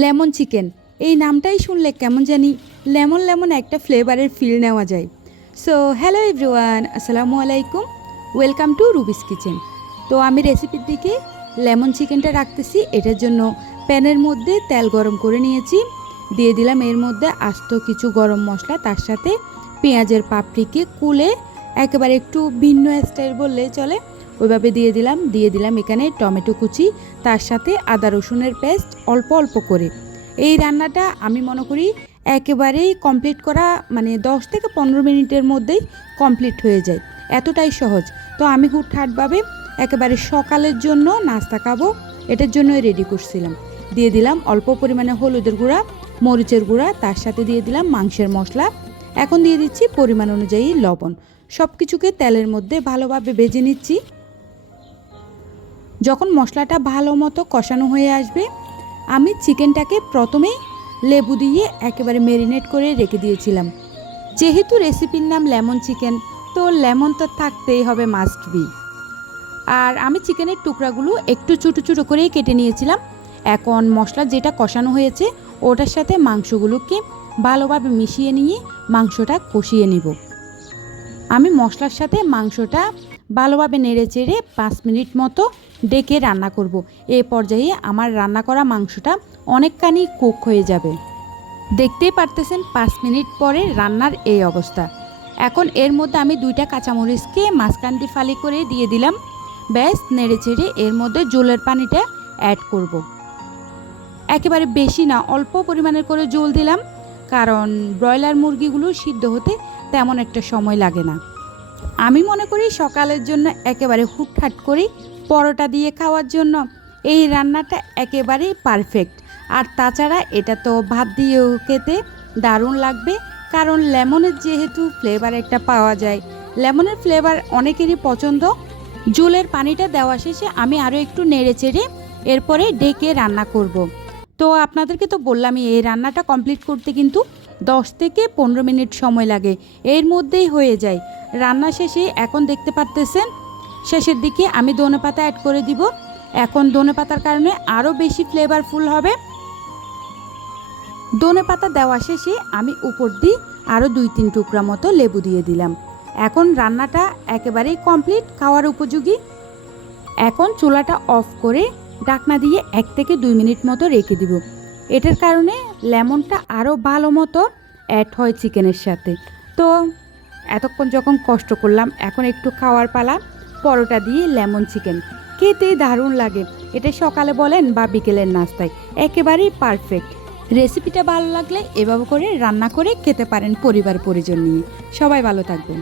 Lemon chicken. এই নামটাই শুনলে কেমন জানি লেমন লেমন একটা ফ্লেভারের ফিল নেওয়া যায়। সো হ্যালো এভরিওয়ান আসসালামু আলাইকুম। ওয়েলকাম টু রুবিস কিচেন তো আমি রেসিপির দিকে লেমন চিকেনটা রাখতেছি। এটার জন্য প্যানের মধ্যে তেল গরম করে নিয়েছি। দিয়ে দিলাম এর মধ্যে আস্ত কিছু গরম মশলা। তার সাথে পেঁয়াজের পাপড়িকে কুলে একেবারে একটু ভিন্ন স্টাইল বললে চলে। ওইভাবে দিয়ে দিলাম দিয়ে দিলাম এখানে টমেটো কুচি, তার সাথে আদা রসুনের পেস্ট অল্প অল্প করে। এই রান্নাটা আমি মনে করি একেবারেই কমপ্লিট করা মানে দশ থেকে পনেরো মিনিটের মধ্যেই কমপ্লিট হয়ে যায়। এতটাই সহজ। তো আমি হুটহাটভাবে একেবারে সকালের জন্য নাস্তা খাব, এটার জন্যই রেডি করছিলাম। দিয়ে দিলাম অল্প পরিমাণে হলুদের গুঁড়া, মরিচের গুঁড়া, তার সাথে দিয়ে দিলাম মাংসের মশলা। এখন দিয়ে দিচ্ছি পরিমাণ অনুযায়ী লবণ। সব কিছুকে তেলের মধ্যে ভালোভাবে ভেজে নিচ্ছি। যখন মশলাটা ভালো মতো কষানো হয়ে আসবে, আমি চিকেনটাকে প্রথমেই লেবু দিয়ে একেবারে মেরিনেট করে রেখে দিয়েছিলাম। যেহেতু রেসিপির নাম লেমন চিকেন, তো লেমন তো থাকতেই হবে মাস্ট বি আর আমি চিকেনের টুকরাগুলো একটু ছোটো ছোটো করেই কেটে নিয়েছিলাম। এখন মশলা যেটা কষানো হয়েছে, ওটার সাথে মাংসগুলোকে ভালোভাবে মিশিয়ে নিয়ে মাংসটা কষিয়ে নিব। আমি মশলার সাথে মাংসটা ভালোভাবে নেড়ে চেড়ে পাঁচ মিনিট মতো ডেকে রান্না করব। এ পর্যায়ে আমার রান্না করা মাংসটা অনেকখানি কুক হয়ে যাবে। দেখতেই পারতেছেন পাঁচ মিনিট পরে রান্নার এই অবস্থা। এখন এর মধ্যে আমি দুইটা কাঁচামরিচকে মাঝখান ফালি করে দিয়ে দিলাম। ব্যাস, নেড়ে চেড়ে এর মধ্যে জলের পানিটা অ্যাড করব। একেবারে বেশি না, অল্প পরিমাণের করে জল দিলাম। কারণ ব্রয়লার মুরগিগুলো সিদ্ধ হতে তেমন একটা সময় লাগে না। আমি মনে করি সকালের জন্য একেবারে হুটহাট করি, পরোটা দিয়ে খাওয়ার জন্য। এই রান্নাটা একেবারেই পারফেক্ট আর তাছাড়া এটা তো ভাত দিয়েও খেতে দারুণ লাগবে, কারণ লেমনের যেহেতু ফ্লেভার একটা পাওয়া যায়। লেমনের ফ্লেভার অনেকেরই পছন্দ। জুলের পানিটা দেওয়া শেষে আমি আরও একটু নেড়ে চেড়ে এরপরে ডেকে রান্না করব। তো আপনাদেরকে তো বললামই, এই রান্নাটা কমপ্লিট করতে কিন্তু দশ থেকে পনেরো মিনিট সময় লাগে। এর মধ্যেই হয়ে যায়। রান্না শেষে এখন দেখতে পারতেছেন? শেষের দিকে আমি ধনে পাতা অ্যাড করে দিব। এখন ধনে পাতার কারণে আরও বেশি ফ্লেভারফুল হবে। ধনে পাতা দেওয়া শেষে আমি উপর দিয়ে আরও দুই তিন টুকরা মতো লেবু দিয়ে দিলাম। এখন রান্নাটা একেবারেই কমপ্লিট খাওয়ার উপযোগী। এখন চুলাটা অফ করে ডাকনা দিয়ে এক থেকে দুই মিনিট মতো রেখে দিব। এটার কারণে লেমনটা আরও ভালো মতো অ্যাড হয় চিকেনের সাথে। তো এতক্ষণ যখন কষ্ট করলাম, এখন একটু খাওয়ার পালা, পরোটা দিয়ে লেমন চিকেন। খেতে দারুণ লাগে। এটা সকালে বলেন বা বিকেলের নাস্তায়, একেবারেই পারফেক্ট রেসিপিটা ভালো লাগলে এভাবে করে রান্না করে খেতে পারেন পরিবার পরিজন নিয়ে। সবাই ভালো থাকবেন।